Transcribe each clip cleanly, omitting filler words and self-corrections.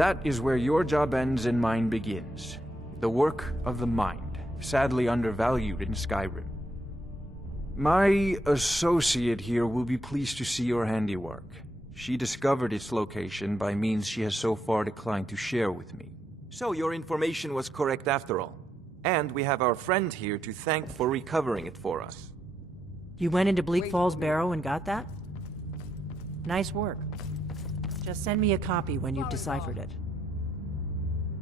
That is where your job ends and mine begins. The work of the mind, sadly undervalued in Skyrim. My associate here will be pleased to see your handiwork. She discovered its location by means she has so far declined to share with me. So your information was correct after all. And we have our friend here to thank for recovering it for us. You went into Bleak Falls Barrow and got that? Nice work. Just send me a copy when you've deciphered it.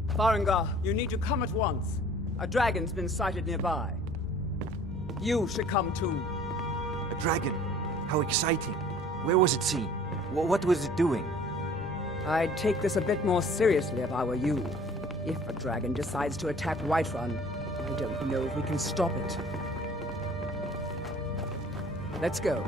Farengar, you need to come at once. A dragon's been sighted nearby. You should come too. A dragon? How exciting. Where was it seen? What was it doing? I'd take this a bit more seriously if I were you. If a dragon decides to attack Whiterun, I don't know if we can stop it. Let's go.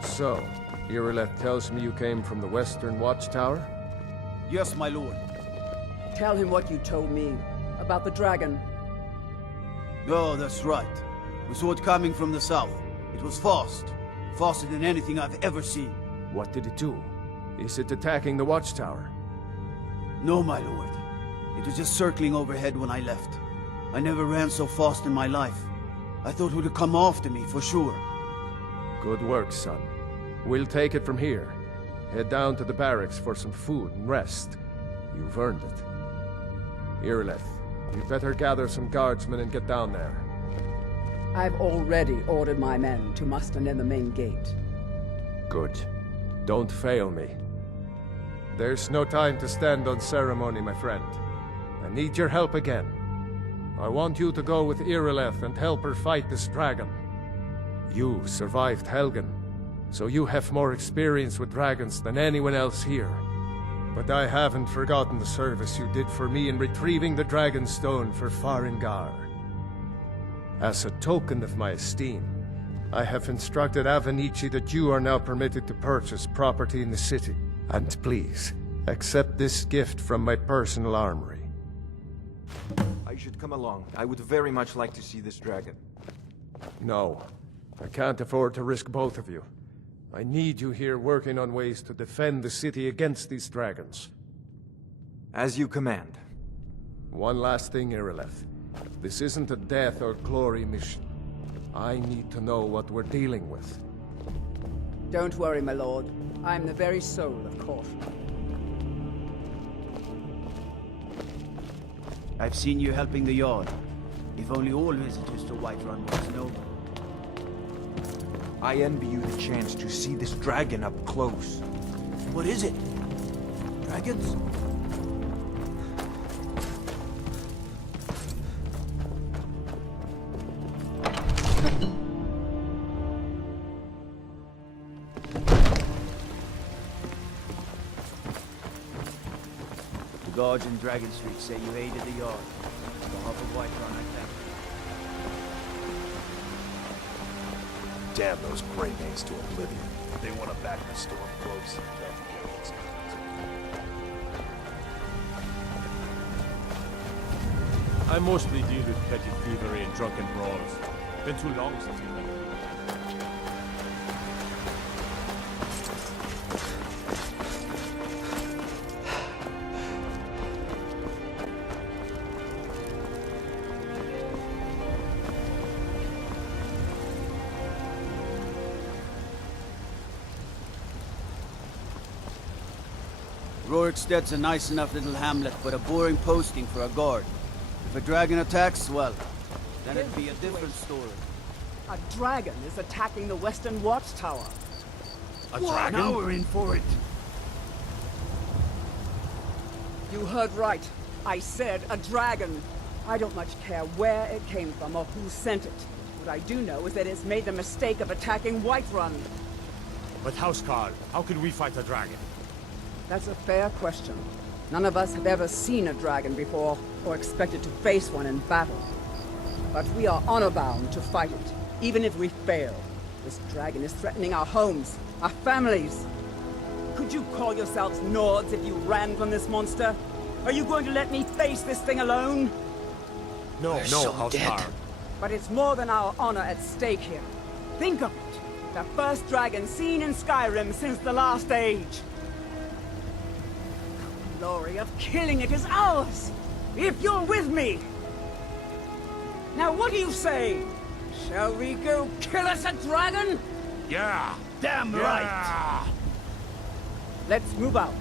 So, Irileth tells me you came from the Western Watchtower? Yes, my lord. Tell him what you told me about the dragon. Oh, that's right. We saw it coming from the south. It was fast. Faster than anything I've ever seen. What did it do? Is it attacking the Watchtower? No, my lord. It was just circling overhead when I left. I never ran so fast in my life. I thought it would come after me, for sure. Good work, son. We'll take it from here. Head down to the barracks for some food and rest. You've earned it. Irileth, you'd better gather some guardsmen and get down there. I've already ordered my men to muster near the main gate. Good. Don't fail me. There's no time to stand on ceremony, my friend. I need your help again. I want you to go with Irileth and help her fight this dragon. You survived Helgen, so you have more experience with dragons than anyone else here. But I haven't forgotten the service you did for me in retrieving the Dragon Stone for Farengar. As a token of my esteem, I have instructed Avenici that you are now permitted to purchase property in the city. And please, accept this gift from my personal armory. I should come along. I would very much like to see this dragon. No, I can't afford to risk both of you. I need you here working on ways to defend the city against these dragons. As you command. One last thing, Irileth. This isn't a death or glory mission. I need to know what we're dealing with. Don't worry, my lord. I'm the very soul of caution. I've seen you helping the Yard. If only all visitors to Whiterun would know. I envy you the chance to see this dragon up close. What is it? Dragons? The guards in Dragon Street say you aided the Yard. On behalf of Whiterun, I thank you. Damn those Grey Manes to oblivion. They want to back the storm close. I mostly deal with petty thievery and drunken brawls. Been too long since you left. Rorikstead's a nice enough little hamlet, but a boring posting for a guard. If a dragon attacks, well, then it'd be a different story. A dragon is attacking the Western Watchtower. A dragon? Now we're in for it. You heard right. I said a dragon. I don't much care where it came from or who sent it. What I do know is that it's made the mistake of attacking Whiterun. But Housecarl, how could we fight a dragon? That's a fair question. None of us have ever seen a dragon before, or expected to face one in battle. But we are honor-bound to fight it, even if we fail. This dragon is threatening our homes, our families. Could you call yourselves Nords if you ran from this monster? Are you going to let me face this thing alone? No, so Housecarl. dead. But it's more than our honor at stake here. Think of it. The first dragon seen in Skyrim since the last age. The glory of killing it is ours, if you're with me. Now what do you say? Shall we go kill us a dragon? Yeah! Damn right! Let's move out.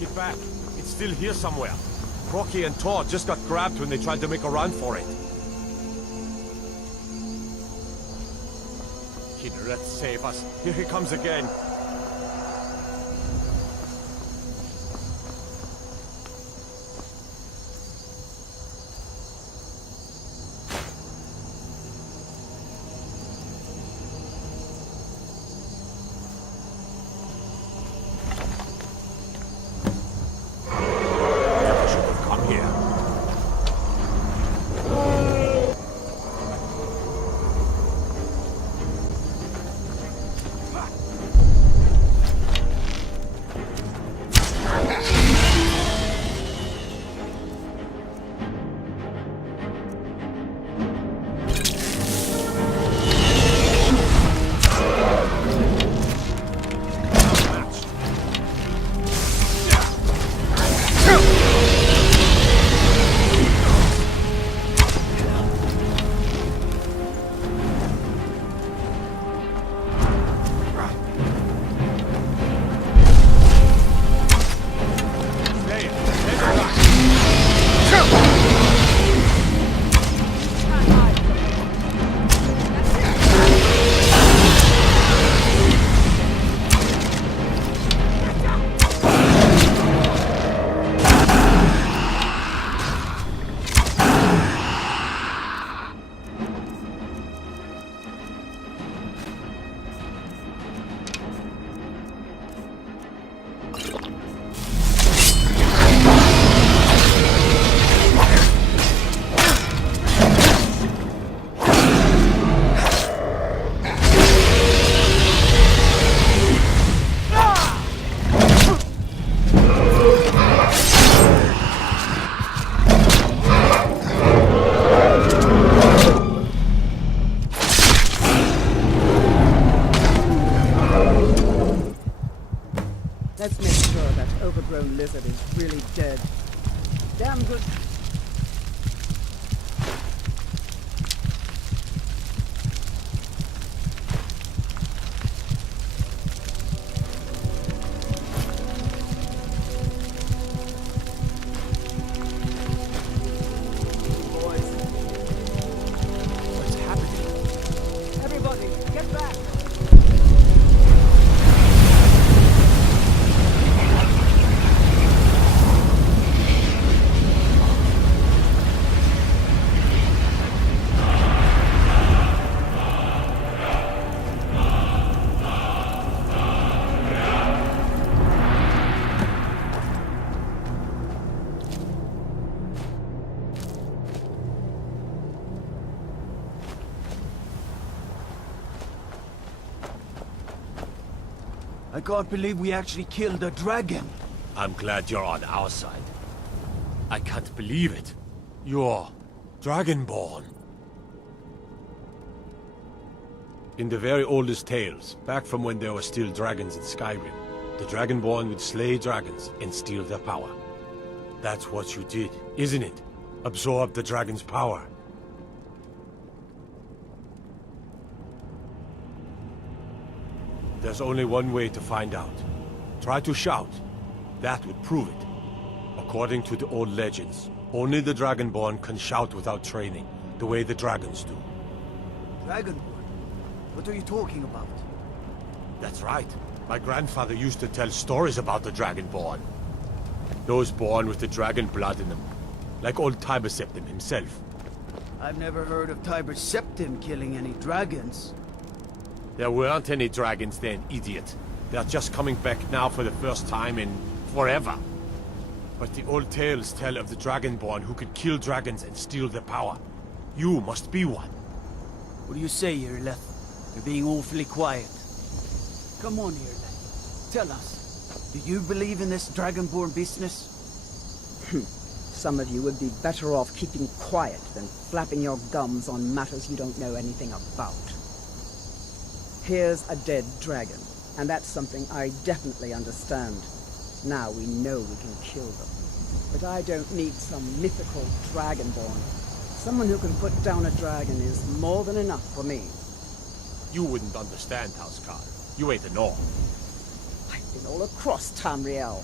Get back. It's still here somewhere. Rocky and Tor just got grabbed when they tried to make a run for it. Kidret, save us. Here he comes again. Let's make sure that overgrown lizard is really dead. Damn good. Boys. What's happening? Everybody, get back! I can't believe we actually killed a dragon. I'm glad you're on our side. I can't believe it. You're Dragonborn. In the very oldest tales, back from when there were still dragons in Skyrim, the Dragonborn would slay dragons and steal their power. That's what you did, isn't it? Absorb the dragon's power. There's only one way to find out. Try to shout. That would prove it. According to the old legends, only the Dragonborn can shout without training, the way the dragons do. Dragonborn? What are you talking about? That's right. My grandfather used to tell stories about the Dragonborn. Those born with the dragon blood in them. Like old Tiber Septim himself. I've never heard of Tiber Septim killing any dragons. There weren't any dragons then, idiot. They're just coming back now for the first time in forever. But the old tales tell of the Dragonborn who could kill dragons and steal their power. You must be one. What do you say, Irileth? You're being awfully quiet. Come on, Irileth. Tell us. Do you believe in this Dragonborn business? Some of you would be better off keeping quiet than flapping your gums on matters you don't know anything about. Here's a dead dragon, and that's something I definitely understand. Now we know we can kill them. But I don't need some mythical dragonborn. Someone who can put down a dragon is more than enough for me. You wouldn't understand, Housecarl. You ain't a Norn. I've been all across Tamriel.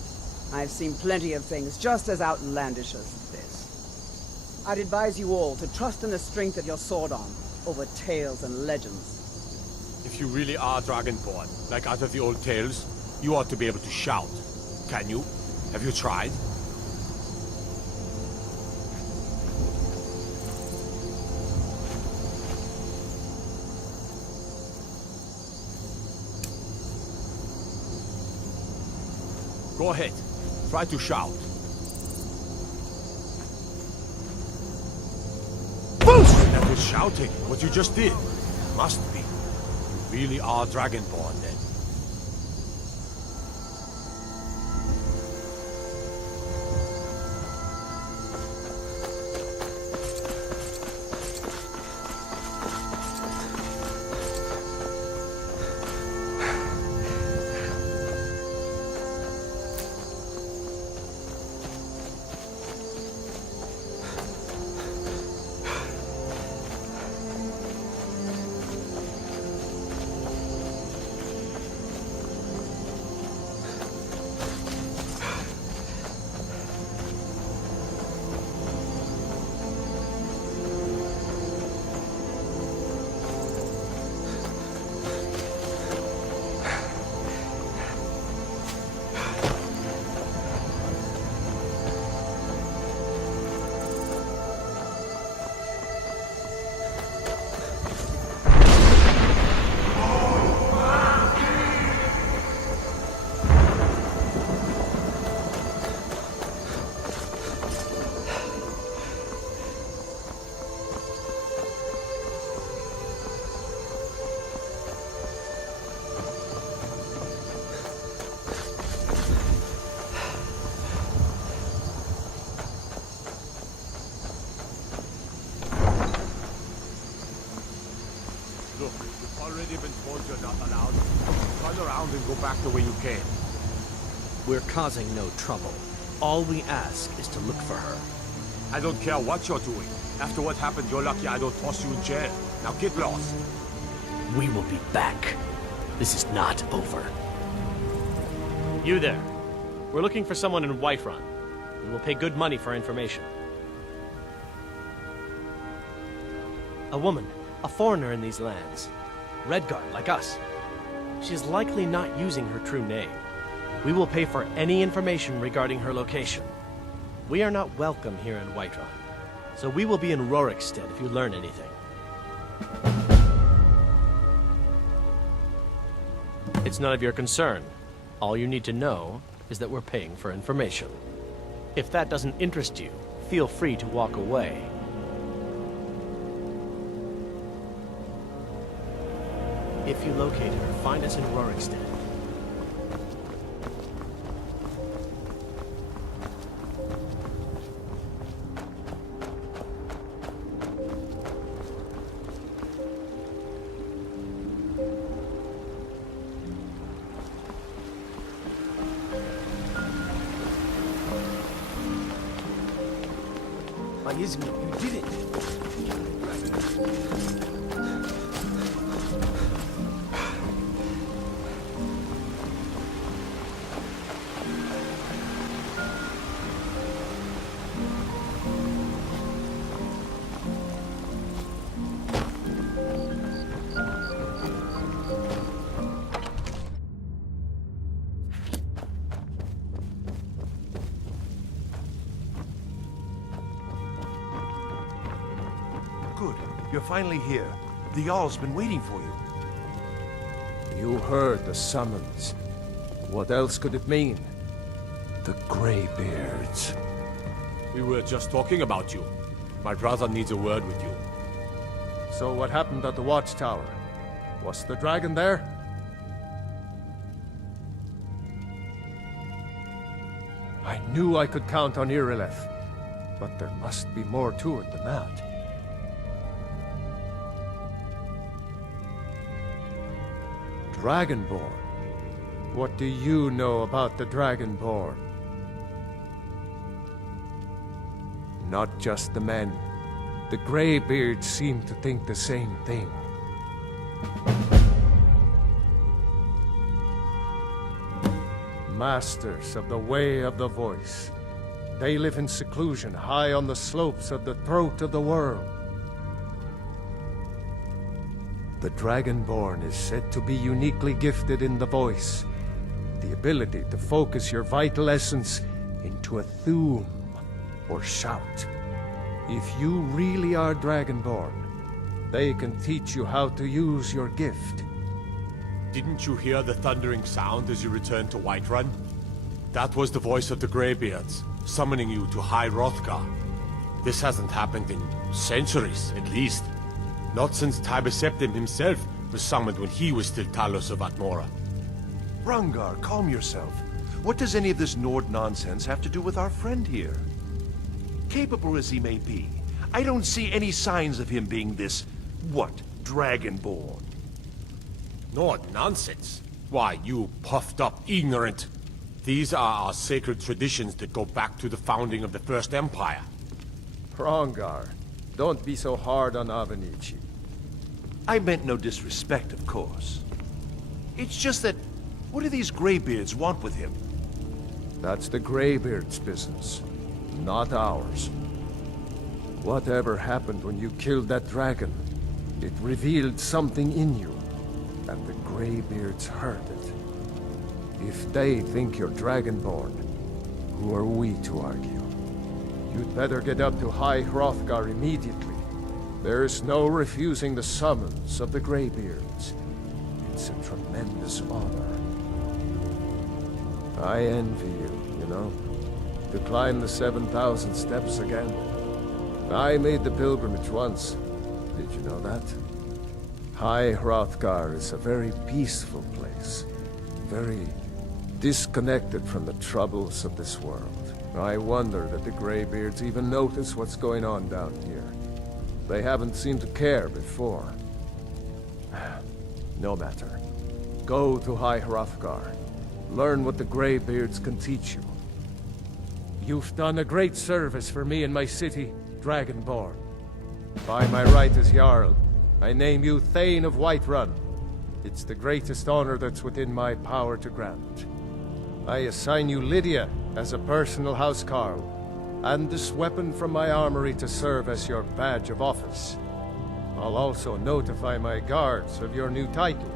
I've seen plenty of things just as outlandish as this. I'd advise you all to trust in the strength of your sword arm over tales and legends. If you really are Dragonborn, like out of the old tales, you ought to be able to shout. Can you? Have you tried? Go ahead. Try to shout. That was shouting, what you just did. Must be. You really are Dragonborn, then. Look, you've already been told you're not allowed. Turn around and go back the way you came. We're causing no trouble. All we ask is to look for her. I don't care what you're doing. After what happened, you're lucky I don't toss you in jail. Now get lost. We will be back. This is not over. You there. We're looking for someone in Whiterun. We will pay good money for information. A woman. A foreigner in these lands. Redguard, like us. She is likely not using her true name. We will pay for any information regarding her location. We are not welcome here in Whiterun, so we will be in Rorikstead if you learn anything. It's none of your concern. All you need to know is that we're paying for information. If that doesn't interest you, feel free to walk away. If you locate her, find us in Rorikstead. isn't it? You did it. Good. You're finally here. The Jarl's been waiting for you. You heard the summons. What else could it mean? The Greybeards. We were just talking about you. My brother needs a word with you. So what happened at the watchtower? Was the dragon there? I knew I could count on Irileth, but there must be more to it than that. Dragonborn? What do you know about the Dragonborn? Not just the men. The Greybeards seem to think the same thing. Masters of the Way of the Voice. They live in seclusion high on the slopes of the throat of the world. The Dragonborn is said to be uniquely gifted in the voice. The ability to focus your vital essence into a thum, or shout. If you really are Dragonborn, they can teach you how to use your gift. Didn't you hear the thundering sound as you returned to Whiterun? That was the voice of the Greybeards, summoning you to High Hrothgar. This hasn't happened in centuries, at least. Not since Tiber Septim himself was summoned when he was still Talos of Atmora. Rangar, calm yourself. What does any of this Nord nonsense have to do with our friend here? Capable as he may be, I don't see any signs of him being this, what, Dragonborn? Nord nonsense? Why, you puffed up ignorant. These are our sacred traditions that go back to the founding of the First Empire. Hrongar, don't be so hard on Avenici. I meant no disrespect, of course. It's just that, what do these Greybeards want with him? That's the Greybeards' business, not ours. Whatever happened when you killed that dragon, it revealed something in you, and the Greybeards heard it. If they think you're Dragonborn, who are we to argue? You'd better get up to High Hrothgar immediately. There's no refusing the summons of the Greybeards. It's a tremendous honor. I envy you, you know? To climb the 7,000 steps again. I made the pilgrimage once. Did you know that? High Hrothgar is a very peaceful place. Very disconnected from the troubles of this world. I wonder that the Greybeards even notice what's going on down here. They haven't seemed to care before. No matter. Go to High Hrothgar. Learn what the Greybeards can teach you. You've done a great service for me and my city, Dragonborn. By my right as Jarl, I name you Thane of Whiterun. It's the greatest honor that's within my power to grant. I assign you Lydia as a personal housecarl, and this weapon from my armory to serve as your badge of office. I'll also notify my guards of your new title.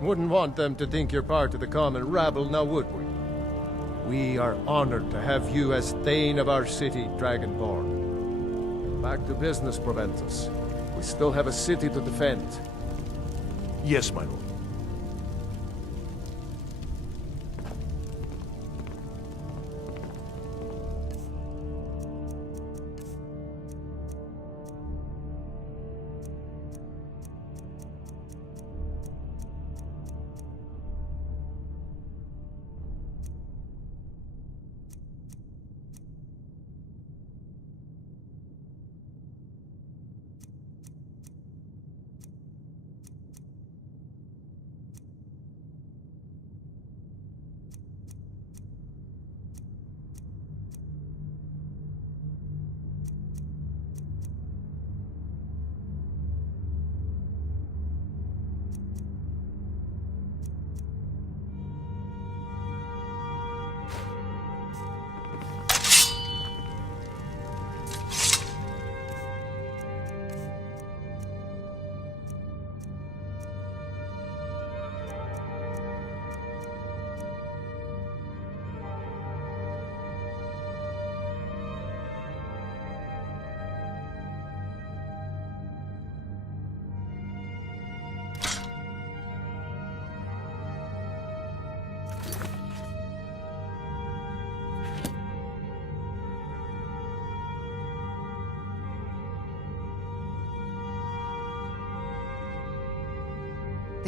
Wouldn't want them to think you're part of the common rabble, now would we? We are honored to have you as Thane of our city, Dragonborn. Back to business, Proventus. We still have a city to defend. Yes, my lord.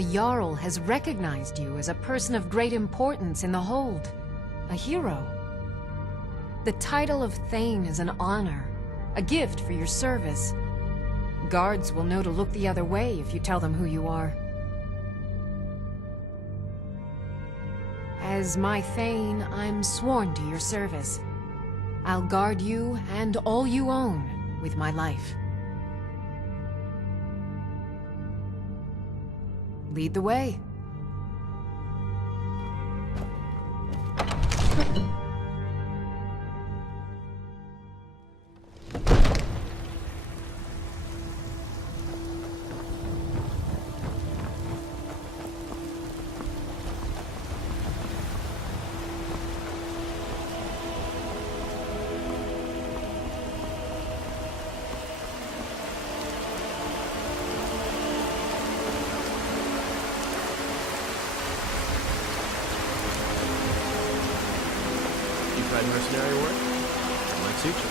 The Jarl has recognized you as a person of great importance in the Hold. A hero. The title of Thane is an honor, a gift for your service. Guards will know to look the other way if you tell them who you are. As my Thane, I'm sworn to your service. I'll guard you and all you own with my life. Lead the way. Tried mercenary work? That might suit you.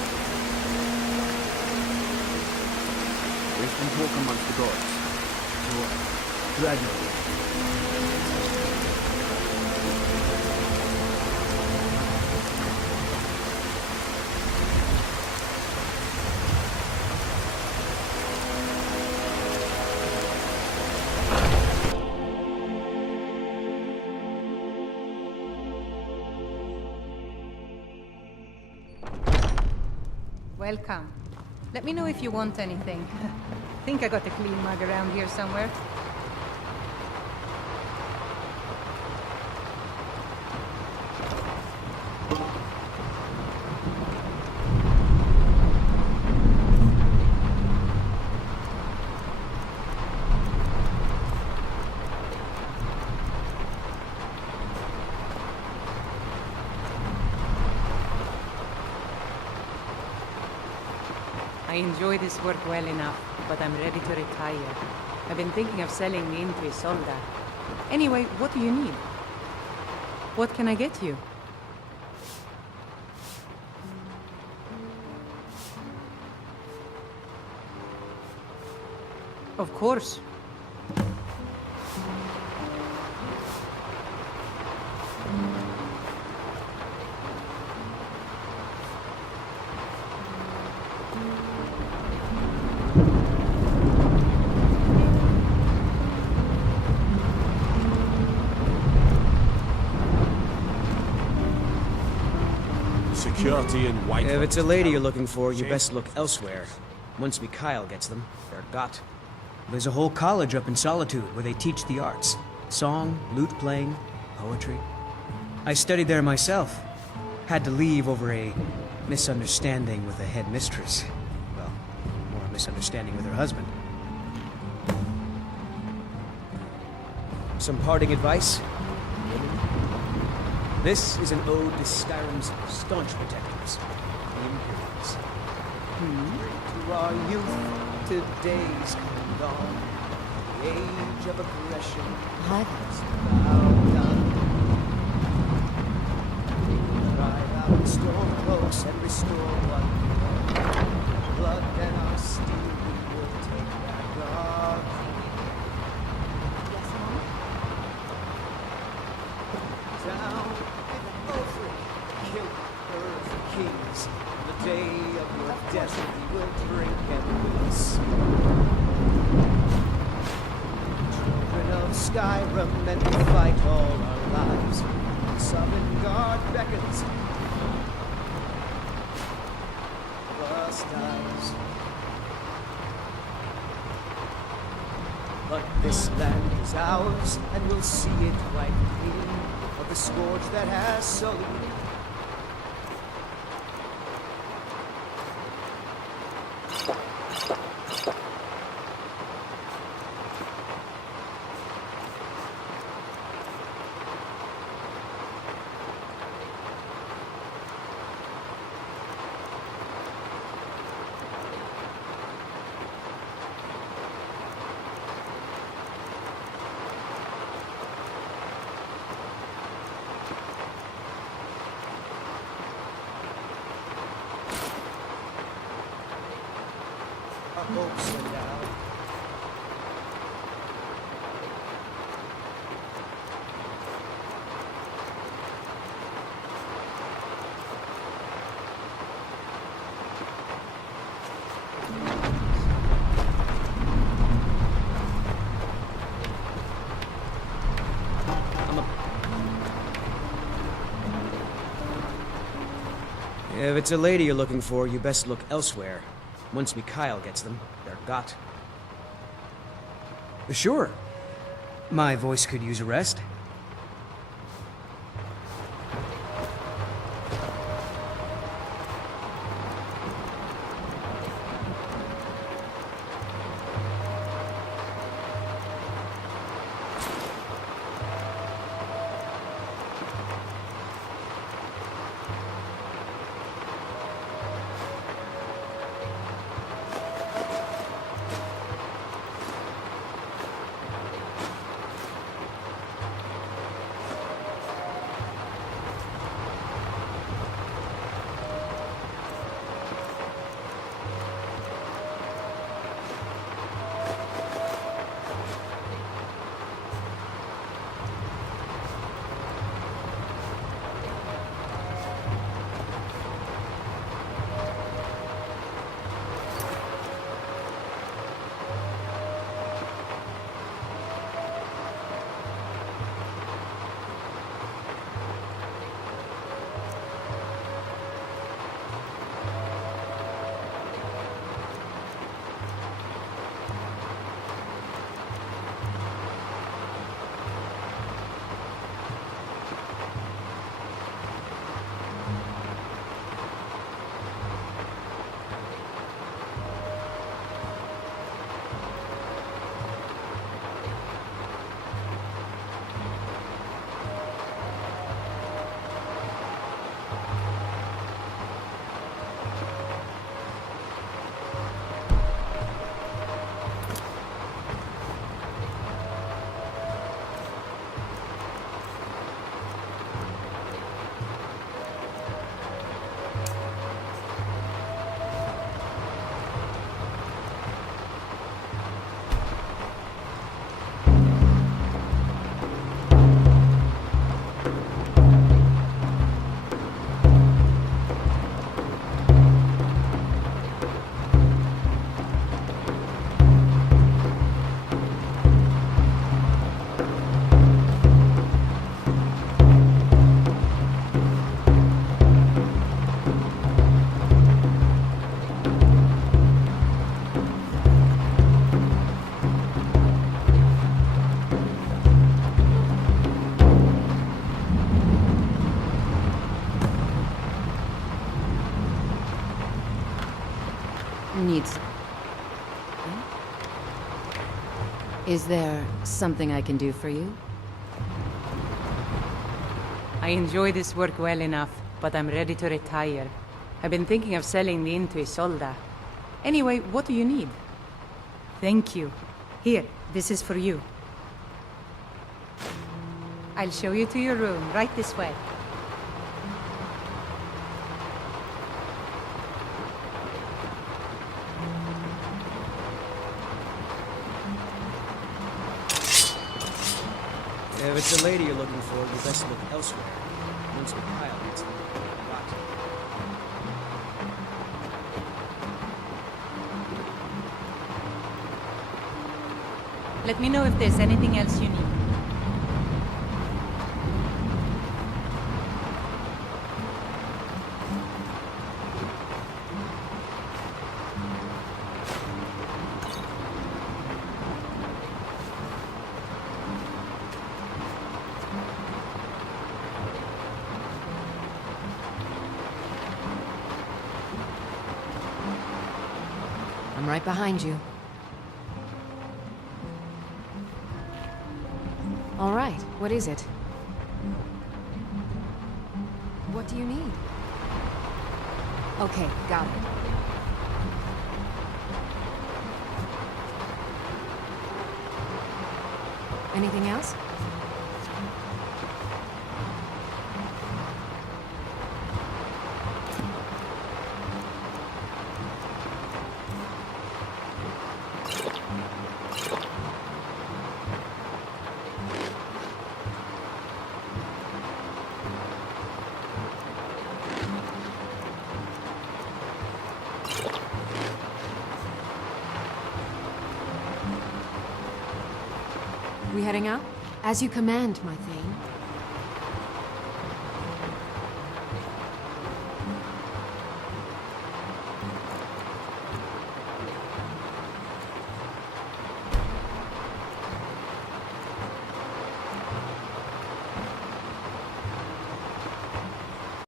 There's been talk amongst the gods. Dragon. Welcome. Let me know if you want anything. Think I got a clean mug around here somewhere. I enjoy this work well enough, but I'm ready to retire. I've been thinking of selling the Intri Solda. Anyway, what do you need? What can I get you? Of course. Security in white. If it's a lady you're looking for, you best look elsewhere. Once Mikhail gets them, they're got. There's a whole college up in Solitude where they teach the arts. Song, lute playing, poetry. I studied there myself. Had to leave over a misunderstanding with the head mistress. Well, more a misunderstanding with her husband. Some parting advice? This is an ode to Skyrim's staunch protectors, the Imperials. To our youth, today's come and gone. The age of aggression has bowed down. Drive out the storm cloaks and restore what blood and our steel we will take back our down with Ulfric, kill earth kings. The day of your death we will drink and we'll see. Children of Skyrim, and we fight all our lives. Sovngarde beckons. Us dies. But this land is ours, and we'll see it right clean of the scourge that has sullied. Our hopes are down. If it's a lady you're looking for, you best look elsewhere. Once Mikhail gets them, they're got. Sure. My voice could use a rest. Needs. Is there something I can do for you? I enjoy this work well enough, but I'm ready to retire. I've been thinking of selling the inn to Isolda. Anyway, what do you need? Thank you. Here, this is for you. I'll show you to your room, right this way. If it's a lady you're looking for, you best look elsewhere. Once Mikhail gets them, they're got. Let me know if there's anything else you need. I'm right behind you. All right, what is it? What do you need? Okay, got it. Anything else? We heading out? As you command, my thane.